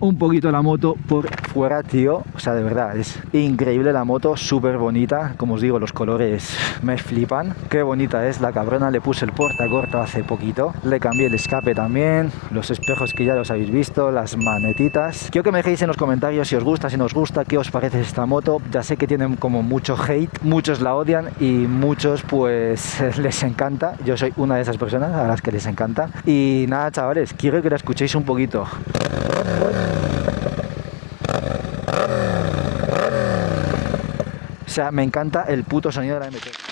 un poquito la moto por fuera, tío. O sea, de verdad, es increíble la moto, súper bonita. Como os digo, los colores me flipan. Qué bonita es la cabrona. Le puse el portacorto hace poquito. Le cambié el escape también. Los espejos que ya los habéis visto. Las manetitas. Quiero que me dejéis en los comentarios si os gusta, si no os gusta, qué os parece esta moto. Ya sé que tienen como mucho hate. Muchos la odian y muchos pues les encanta. Yo soy una de esas personas a las que les encanta. Y nada, chavales, quiero que la escuchéis un poquito. O sea, me encanta el puto sonido de la MT.